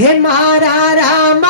Hey, Mara Rama.